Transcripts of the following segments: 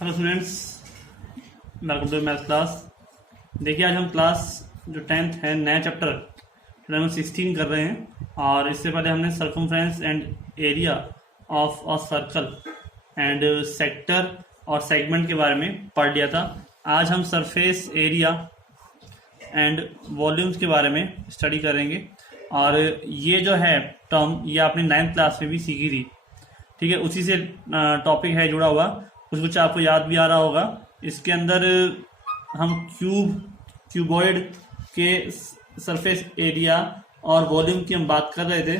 Hello students, welcome to math class. देखिए आज हम क्लास जो 10th है नया चैप्टर नंबर 16 कर रहे हैं। और इससे पहले हमने circumference and area of a circle and sector और सेगमेंट के बारे में पढ़ लिया था। आज हम सरफेस एरिया एंड वॉल्यूम्स के बारे में स्टडी करेंगे। और ये जो है टर्म ये आपने 9th क्लास में भी सीखी थी, ठीक है। उसी से टॉपिक है जुड़ा हुआ, कुछ आपको याद भी आ रहा होगा। इसके अंदर हम क्यूबॉइड के सरफेस एरिया और वॉल्यूम की हम बात कर रहे थे,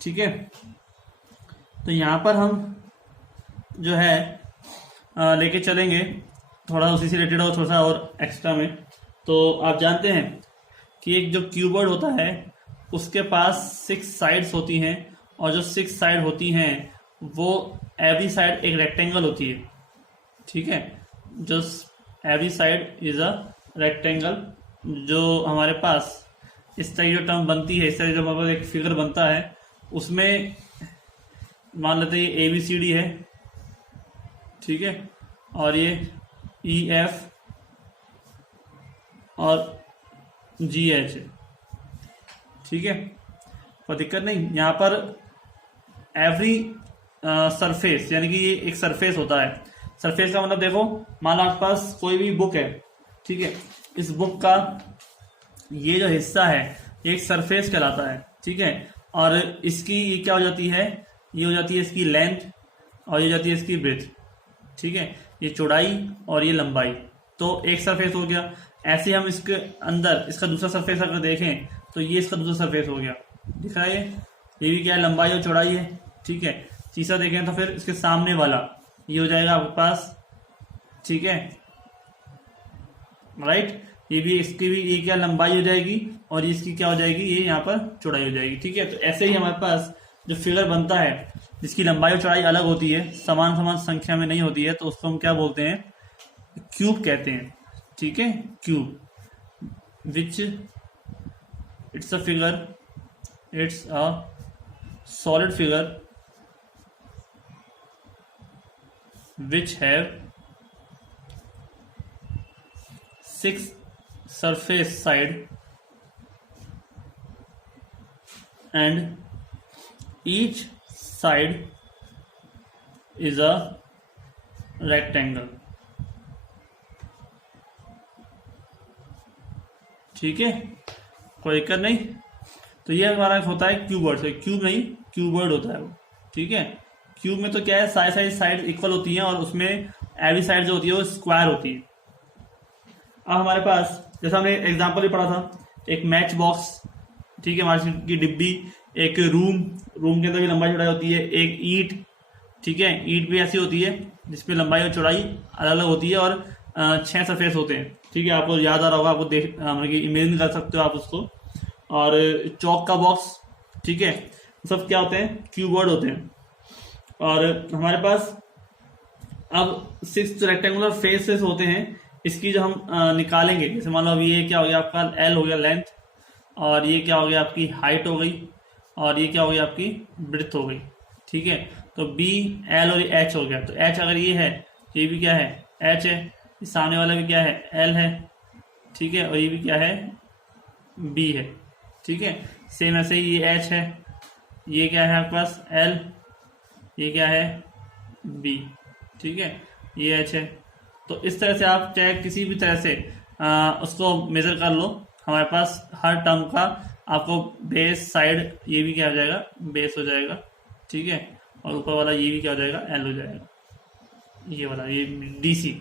ठीक है। तो यहाँ पर हम जो है लेके चलेंगे थोड़ा उसी से रिलेटेड और थोड़ा सा और एक्स्ट्रा में। तो आप जानते हैं कि एक जो क्यूबॉइड होता है उसके पास 6 साइड्स होती हैं, और जो 6 साइड होती हैं वो एवरी साइड एक रेक्टेंगल होती है, ठीक है। जो every side is a rectangle. जो हमारे पास इस तरह जो टर्म बनती है, इस तरह जो हमारे पास एक फिगर बनता है, उसमें मान लेते हैं ये ABCD है, ठीक है, और ये EF और GH है, ठीक है। कोई दिक्कत नहीं। यहाँ पर एवरी सरफेस यानी कि ये एक सरफेस होता है। सरफेस का मतलब देखो, मान लो आपके पास कोई भी बुक है, ठीक है। इस बुक का ये जो हिस्सा है ये एक सरफेस कहलाता है, ठीक है। और इसकी ये क्या हो जाती है, ये हो जाती है इसकी लेंथ और ये हो जाती है इसकी ब्रेथ, ठीक है। ये चौड़ाई और ये लंबाई, तो एक सरफेस हो गया। ऐसे हम इसके अंदर इसका दूसरा सरफेस अगर देखें तो ये इसका दूसरा सरफेस हो गया, दिख रहा है। ये भी क्या है, लंबाई और चौड़ाई है, ठीक है। तीसरा देखें तो फिर इसके सामने वाला ये हो जाएगा आपके पास, ठीक है, राइट। ये भी इसकी भी ये क्या लंबाई हो जाएगी और इसकी क्या हो जाएगी, ये यहाँ पर चौड़ाई हो जाएगी, ठीक है। तो ऐसे ही हमारे पास जो फिगर बनता है जिसकी लंबाई और चौड़ाई अलग होती है, समान समान संख्या में नहीं होती है, तो उसको हम क्या बोलते हैं, क्यूब कहते हैं, ठीक है। Cube which it's a figure, it's a solid figure which have 6 surface side and each side is a rectangle, ठीक है, कोई दिक्कत नहीं। तो ये हमारा होता है क्यूबॉइड से, क्यूब नहीं क्यूबॉइड होता है वो, ठीक है। क्यूब में तो क्या है, साइड इक्वल होती हैं और उसमें एवरी साइड जो होती है वो स्क्वायर होती है। अब हमारे पास जैसा हमने एग्जांपल भी पढ़ा था, एक मैच बॉक्स, ठीक है, माचिस की डिब्बी, एक रूम के अंदर भी लंबाई चौड़ाई होती है, एक ईंट, ठीक है, ईंट भी ऐसी होती है जिसमें लंबाई और चौड़ाई अलग अलग होती है, और 6 सरफेस होते हैं, ठीक है। आपको याद आ रहा होगा, आपको देख इमेजिन कर सकते हो आप उसको। और चौक का बॉक्स, ठीक है, सब क्या होते हैं, क्यूबॉइड होते हैं। और हमारे पास अब 6 रेक्टेंगुलर फेसेस होते हैं, इसकी जो हम निकालेंगे, जैसे मान लो अभी ये क्या हो गया आपका L हो गया लेंथ, और ये क्या हो गया आपकी हाइट हो गई, और ये क्या हो गया आपकी ब्रेथ हो गई, ठीक है। तो B, L और H हो गया। तो H अगर ये है तो ये भी क्या है, H है। इस सामने वाला भी क्या है, L है, ठीक है, और ये भी क्या है, B है, ठीक है। सेम ऐसे ही ये H है, ये क्या है आपके पास L, ये क्या है B, ठीक है, ये H है। तो इस तरह से आप चाहे किसी भी तरह से उसको मेजर कर लो, हमारे पास हर टर्म का आपको बेस साइड ये भी क्या हो जाएगा, बेस हो जाएगा, ठीक है। और ऊपर वाला ये भी क्या हो जाएगा, L हो जाएगा, ये वाला ये DC,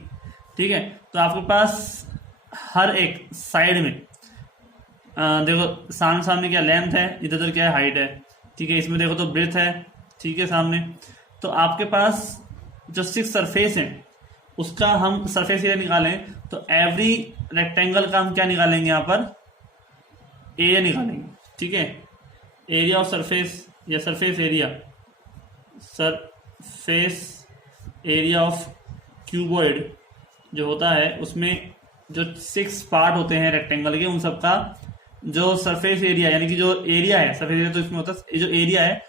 ठीक है। तो आपके पास हर एक साइड में देखो सामने क्या लेंथ है, इधर क्या है हाइट है, ठीक है। इसमें देखो तो ब्रेथ है, ठीक है, सामने। तो आपके पास जो 6 सरफेस हैं उसका हम सरफेस एरिया निकालें तो एवरी रेक्टेंगल का हम क्या निकालेंगे, यहाँ पर एरिया निकालेंगे, ठीक है। एरिया ऑफ सरफेस या सरफेस एरिया ऑफ क्यूबॉइड जो होता है, उसमें जो 6 पार्ट होते हैं रेक्टेंगल के, उन सबका जो सरफेस एरिया यानी कि जो एरिया है, सरफेस एरिया तो इसमें होता है, जो एरिया है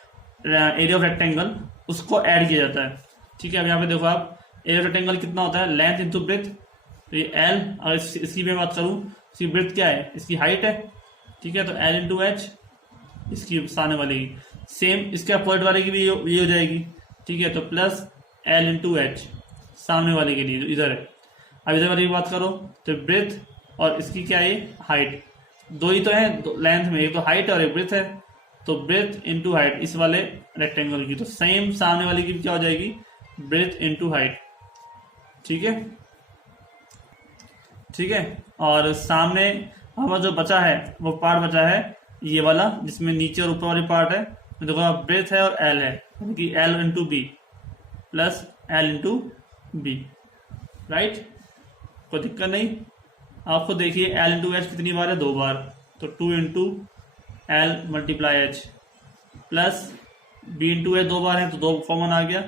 एरिया ऑफ रेक्टेंगल, उसको ऐड किया जाता है, ठीक है। अब यहाँ पे देखो आप एरिया रेक्टेंगल कितना होता है, लेंथ इंटू ब्रेथ। तो ये एल, अगर इसकी मैं बात करूं, इसकी ब्रेथ क्या है, इसकी हाइट है, ठीक है, तो एल इंटू एच इसकी सामने वाले की, सेम इसके अपोजिट वाले की भी ये हो जाएगी, ठीक है, तो प्लस एल इंटू एच सामने वाले के लिए जो इधर है। अब इधर वाले की बात करो तो ब्रेथ और इसकी क्या है, हाइट, दो ही तो है लेंथ में, एक तो हाइट और एक ब्रेथ है, तो ब्रेथ इंटू हाइट इस वाले रेक्टेंगल की, तो सेम सामने वाली की क्या हो जाएगी, ब्रेथ इंटू हाइट, ठीक है, ठीक है। और सामने हमारा जो बचा है वो पार्ट बचा है ये वाला, जिसमें नीचे और ऊपर वाली पार्ट है, तो देखो ब्रेथ है और एल है, यानी कि L into B plus L into B, right, कोई दिक्कत नहीं। आपको देखिए एल इंटू एच कितनी बार है, 2 बार, तो 2 into L multiply H plus B into H 2 बार है तो 2 कॉमन आ गया,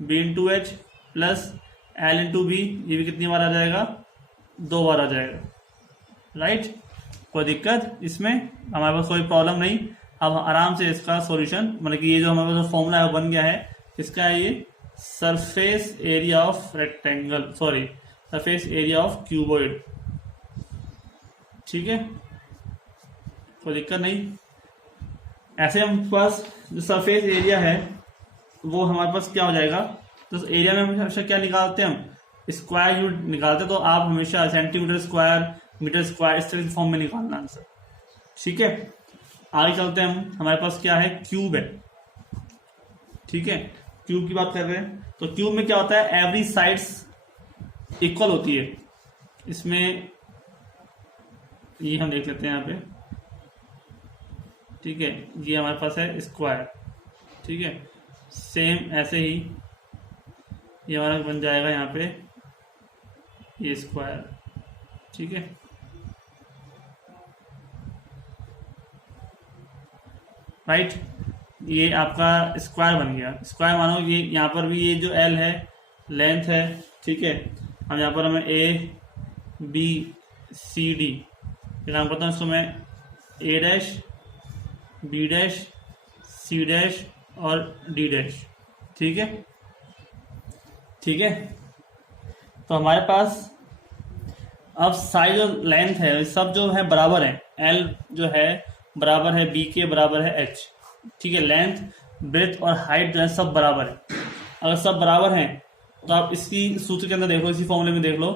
B into H plus L into B, ये भी कितनी बार आ जाएगा, 2 बार आ जाएगा, राइट, कोई दिक्कत इसमें, हमारे पास कोई प्रॉब्लम नहीं। अब आराम से इसका सॉल्यूशन, मतलब कि ये जो हमारे पास फॉर्मूला है बन गया है, इसका है ये surface area of rectangle, sorry surface area of cuboid, ठीक है, कोई दिक्कत नहीं। ऐसे हम पास जो सरफेस एरिया है वो हमारे पास क्या हो जाएगा, तो एरिया में हमेशा क्या निकालते हैं, हम स्क्वायर यूनिट निकालते हैं, तो आप हमेशा सेंटीमीटर स्क्वायर, मीटर स्क्वायर इस तरह के फॉर्म में निकालना आंसर, ठीक है। आगे चलते हैं हम, हमारे पास क्या है, क्यूब है, ठीक है, क्यूब की बात कर रहे हैं, तो क्यूब में क्या होता है, एवरी साइड्स इक्वल होती है, इसमें ये हम देख लेते हैं यहाँ पे, ठीक है, ये हमारे पास है स्क्वायर, ठीक है, सेम ऐसे ही ये हमारा बन जाएगा यहाँ पे ये स्क्वायर, ठीक है, राइट, ये आपका स्क्वायर बन गया। स्क्वायर मानो ये यहाँ पर भी ये जो एल है लेंथ है, ठीक है, हम यहाँ पर हमें ए बी सी डी नाम करता हूँ, इसको मैं A dash B dash C dash और डी डैश, ठीक है, ठीक है। तो हमारे पास अब साइज और लेंथ है सब जो है बराबर है, एल जो है बराबर है बी के, बराबर है एच, ठीक है, लेंथ ब्रेथ और हाइट जो है सब बराबर है। अगर सब बराबर हैं तो आप इसकी सूत्र के अंदर देख लो, इसी फॉर्मूले में देख लो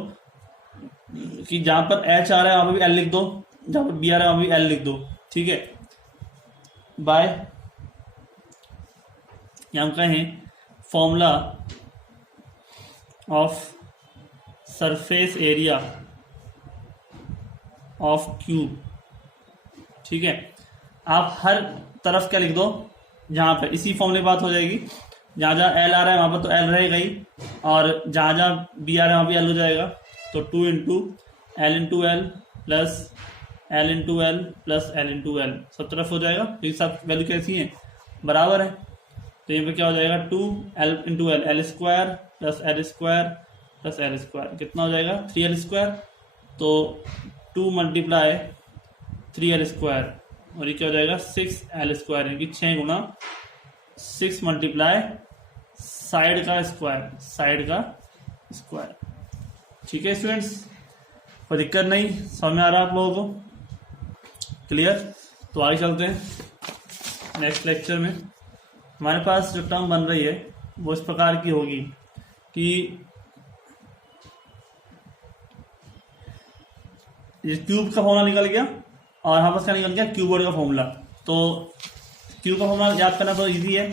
कि जहां पर एच आ रहा है वहां पर भी एल लिख दो, जहां पर बी आ रहा है वहां भी एल लिख दो, ठीक है, बाय हम कहें formula of surface area of cube, ठीक है। आप हर तरफ क्या लिख दो, जहां पर इसी फॉर्मूले की बात हो जाएगी, जहां जहां एल आ रहा है वहां पर तो एल रहेगा ही, और जहां जहां बी आ रहा है वहां भी एल हो जाएगा, तो 2 into L plus L into L plus L into L सब तरफ हो जाएगा, तो ये सब वैल्यू कैसी है, बराबर है, तो यहाँ पे क्या हो जाएगा 2 L into L, L square plus L square plus L square, कितना हो जाएगा 3 एल स्क्वायर, तो 2 मल्टीप्लाई 3 एल स्क्वायर, और ये क्या हो जाएगा 6 एल स्क्वायर, यानी कि 6 गुना 6 मल्टीप्लाई साइड का स्क्वायर, ठीक है स्टूडेंट्स, कोई दिक्कत नहीं, समझ में आ रहा है आप लोगों को, क्लियर। तो आगे चलते हैं नेक्स्ट लेक्चर में। हमारे पास जो टर्म बन रही है वो इस प्रकार की होगी कि ये क्यूब का फॉर्मूला निकल गया और हमारे पास क्या निकल गया, क्यूबॉइड का फॉर्मूला। तो क्यूब का फॉर्मूला याद करना तो इजी है,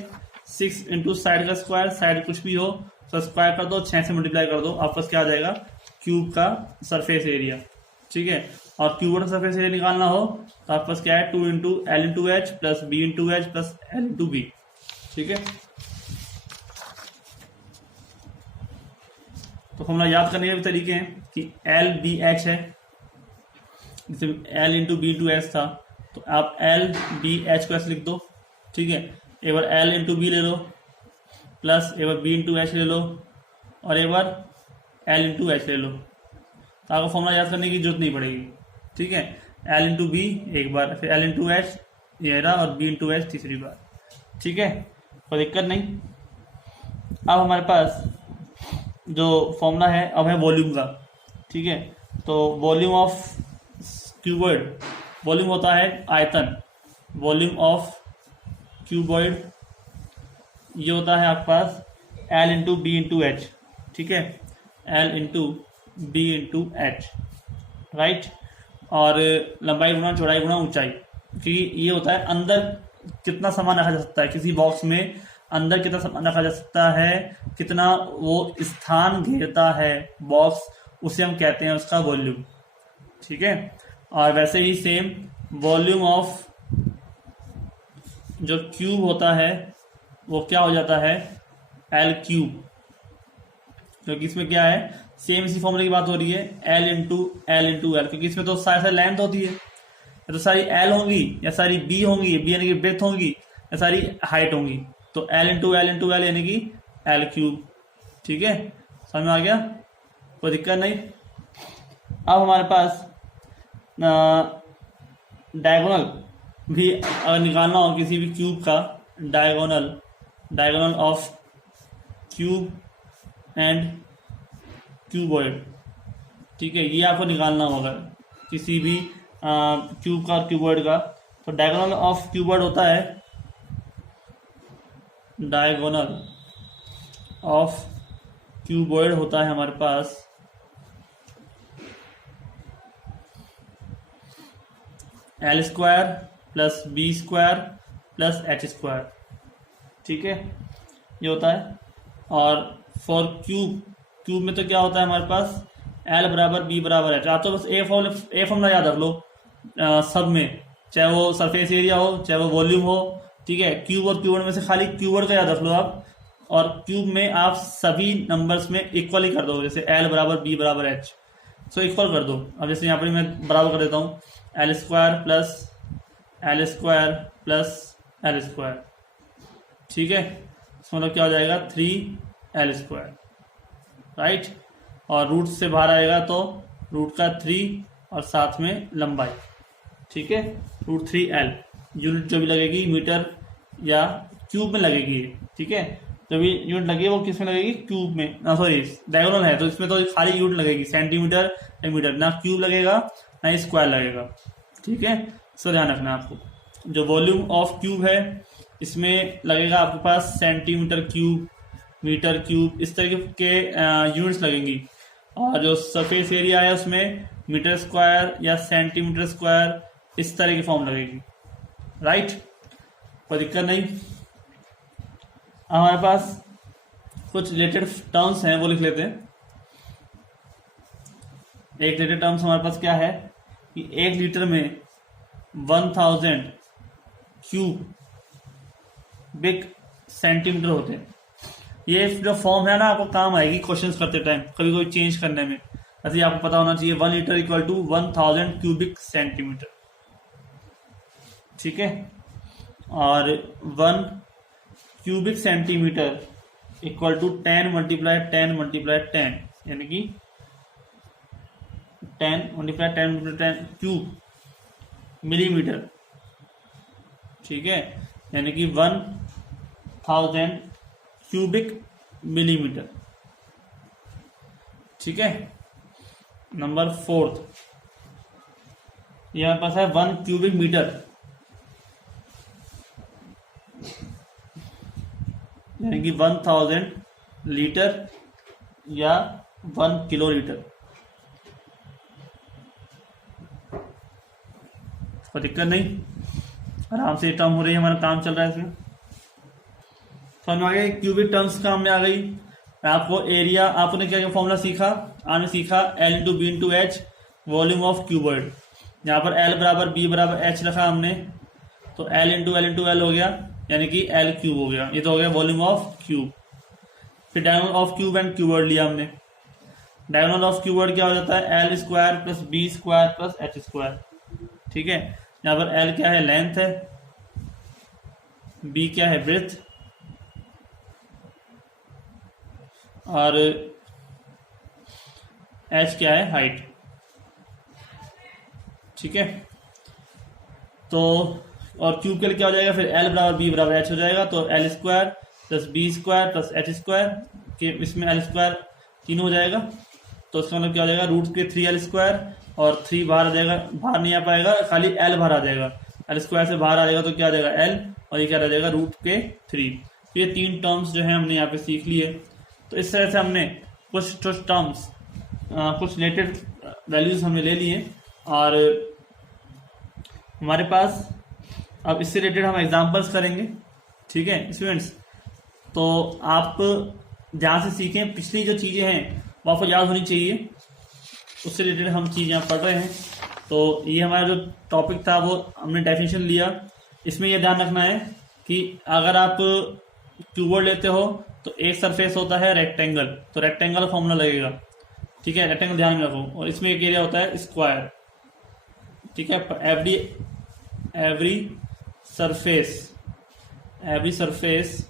6 इंटू साइड का स्क्वायर, साइड कुछ भी हो तो स्क्वायर कर दो, 6 से मल्टीप्लाई कर दो, आपस क्या आ जाएगा क्यूब का सरफेस एरिया, ठीक है। और क्यूब का सरफेस एरिया निकालना हो तो आपके पास क्या है 2 into L into H plus B into H plus L into B, ठीक है। तो फॉर्मूला याद करने के भी तरीके हैं कि एल बी एच है, जैसे L into B into H था तो आप एल बी एच को ऐसे लिख दो, ठीक है। एक बार एल इंटू बी ले लो प्लस एक बार बी इंटू एच ले लो और एक बार एल इंटू एच ले लो, तो आपको फॉर्मूला याद करने की जरूरत नहीं पड़ेगी, ठीक है। एल इंटू बी एक बार, फिर एल इंटू एच ये रहा और बी इंटू एच तीसरी बार, ठीक है, कोई दिक्कत नहीं। अब हमारे पास जो फॉर्मूला है अब है वॉल्यूम का, ठीक है। तो वॉल्यूम ऑफ क्यूबॉइड, वॉल्यूम होता है आयतन, वॉल्यूम ऑफ क्यूबॉइड ये होता है आपके पास L into B into H, ठीक है, L into B into H, right. और लंबाई गुना चौड़ाई गुना ऊंचाई, क्योंकि ये होता है अंदर कितना सामान रखा जा सकता है किसी बॉक्स में, अंदर कितना सामान रखा जा सकता है, कितना वो स्थान घेरता है बॉक्स, उसे हम कहते हैं उसका वॉल्यूम, ठीक है। और वैसे ही सेम वॉल्यूम ऑफ जो क्यूब होता है वो क्या हो जाता है एल क्यूब, क्योंकि इसमें क्या है सेम इसी फॉर्मूले की बात हो रही है एल इंटू एल, क्योंकि इसमें तो सारी लेंथ होती है, या तो सारी एल होंगी या सारी बी होंगी, बी यानी कि ब्रेथ होंगी, या सारी हाइट होंगी, तो एल इंटू एल यानी कि एल क्यूब, ठीक है। समझ में आ गया, कोई दिक्कत नहीं। अब हमारे पास डायगोनल भी अगर निकालना हो किसी भी क्यूब का, diagonal of cube and cuboid, ठीक है, ये आपको निकालना होगा किसी भी क्यूब का क्यूबॉइड का। तो डायगोनल ऑफ क्यूबॉइड होता है, डायगोनल ऑफ क्यूबॉइड होता है हमारे पास L square plus B square plus H square, ठीक है, ये होता है। और फॉर क्यूब में तो क्या होता है हमारे पास एल बराबर बी बराबर एच। आप तो बस ए फॉर्मूला याद रख लो सब में, चाहे वो सरफेस एरिया हो चाहे वो वॉल्यूम हो, ठीक है। क्यूब और क्यूबॉइड में से खाली क्यूबॉइड का याद रख लो आप, और क्यूब में आप सभी नंबर्स में इक्वल ही कर दो, जैसे एल बराबर बी बराबर एच, सो इक्वल कर दो। अब जैसे यहाँ पर मैं बराबर कर देता हूँ L square plus L square plus L square, ठीक है, मतलब क्या हो जाएगा 3 एल स्क्वायर, राइट। और रूट से बाहर आएगा तो रूट का 3 और साथ में लंबाई, ठीक है, रूट 3L। यूनिट जो भी लगेगी मीटर या क्यूब में लगेगी, ठीक है, जो भी यूनिट लगेगी वो किस में लगेगी क्यूब में, ना सॉरी डायगोनल है तो इसमें तो खाली यूनिट लगेगी सेंटीमीटर या मीटर, ना क्यूब लगेगा ना स्क्वायर लगेगा, ठीक है। सो ध्यान रखना आपको, जो वॉल्यूम ऑफ क्यूब है इसमें लगेगा आपके पास सेंटीमीटर क्यूब, मीटर क्यूब, इस तरीके के यूनिट्स लगेंगी। और जो सरफेस एरिया है उसमें मीटर स्क्वायर या सेंटीमीटर स्क्वायर इस तरह की फॉर्म लगेगी, राइट, कोई दिक्कत नहीं। हमारे पास कुछ रिलेटेड टर्म्स हैं वो लिख लेते हैं। एक रिलेटेड टर्म्स हमारे पास क्या है कि 1 लीटर में 1000 क्यूबिक सेंटीमीटर होते हैं। ये जो फॉर्म है ना आपको काम आएगी क्वेश्चंस करते टाइम, कभी कोई चेंज करने में, ऐसे आपको पता होना चाहिए 1 litre equal to 1000 cubic centimetre, ठीक है। और 1 cubic centimetre equal to 10 multiply 10 multiply 10, यानी कि 10 मल्टीप्लाई 10 मल्टीप्लाई 10 क्यूब मिलीमीटर, ठीक है, यानी कि 1000 क्यूबिक मिलीमीटर, ठीक है। नंबर 4 ये हमारे पास है 1 क्यूबिक मीटर, यानी कि 1000 लीटर या 1 किलो लीटर, कोई दिक्कत नहीं, आराम से टर्म हो रही है, हमारा काम चल रहा है इसमें। समझ में आ गया, क्यूबिक टर्म्स का हमने आ गई। आपको एरिया, आपने क्या क्या फॉर्मूला सीखा, आपने सीखा L into B into H volume of cuboid. यहाँ पर एल बराबर बी बराबर एच रखा हमने, तो एल इंटू एल हो गया, यानी कि एल क्यूब हो गया, ये तो हो गया वॉल्यूम ऑफ क्यूब। फिर diagonal of cube and cuboid लिया हमने। डायगोनल ऑफ क्यूबॉइड क्या हो जाता है L square plus B square plus H square, ठीक है। यहाँ पर एल क्या है लेंथ है, बी क्या है ब्रेथ, और एच क्या है हाइट, ठीक है। तो और क्यूब के लिए क्या हो जाएगा फिर एल बराबर बी बराबर एच हो जाएगा, तो L square plus B square plus H square के इसमें एल स्क्वायर 3 हो जाएगा, तो उसका मतलब क्या हो जाएगा, रूट के 3l² और 3 बाहर आ जाएगा, बाहर नहीं आ पाएगा, खाली l बाहर आ जाएगा, l² से बाहर आ जाएगा तो क्या आ जाएगा l, और ये क्या रह जाएगा रूट के 3। ये 3 टर्म्स जो है हमने यहाँ पे सीख लिए। तो इस तरह से हमने कुछ टर्म्स, कुछ रिलेटेड वैल्यूज हमने ले लिए, और हमारे पास अब इससे रिलेटेड हम एग्जांपल्स करेंगे। ठीक है स्टूडेंट्स, तो आप ध्यान से सीखें, पिछली जो चीज़ें हैं वो आपको याद होनी चाहिए, उससे रिलेटेड हम चीज़ यहाँ पढ़ रहे हैं। तो ये हमारा जो टॉपिक था वो हमने डेफिनेशन लिया। इसमें यह ध्यान रखना है कि अगर आप क्यूबॉइड लेते हो तो एक सरफेस होता है रेक्टेंगल, तो रेक्टेंगल फॉर्मूला लगेगा। ठीक है, रेक्टेंगल ध्यान में रखो, और इसमें एक एरिया होता है स्क्वायर। ठीक है, एवरी सरफेस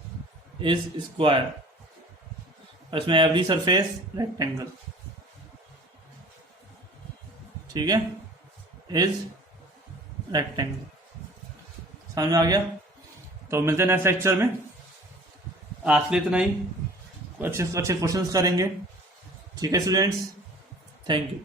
इज स्क्वायर, और इसमें एवरी सरफेस रेक्टेंगल। ठीक है, इज रेक्टेंगल। समझ में आ गया? तो मिलते हैं नेक्स्ट लेक्चर में। आज के लिए इतना ही, अच्छे क्वेश्चंस करेंगे। ठीक है स्टूडेंट्स, थैंक यू।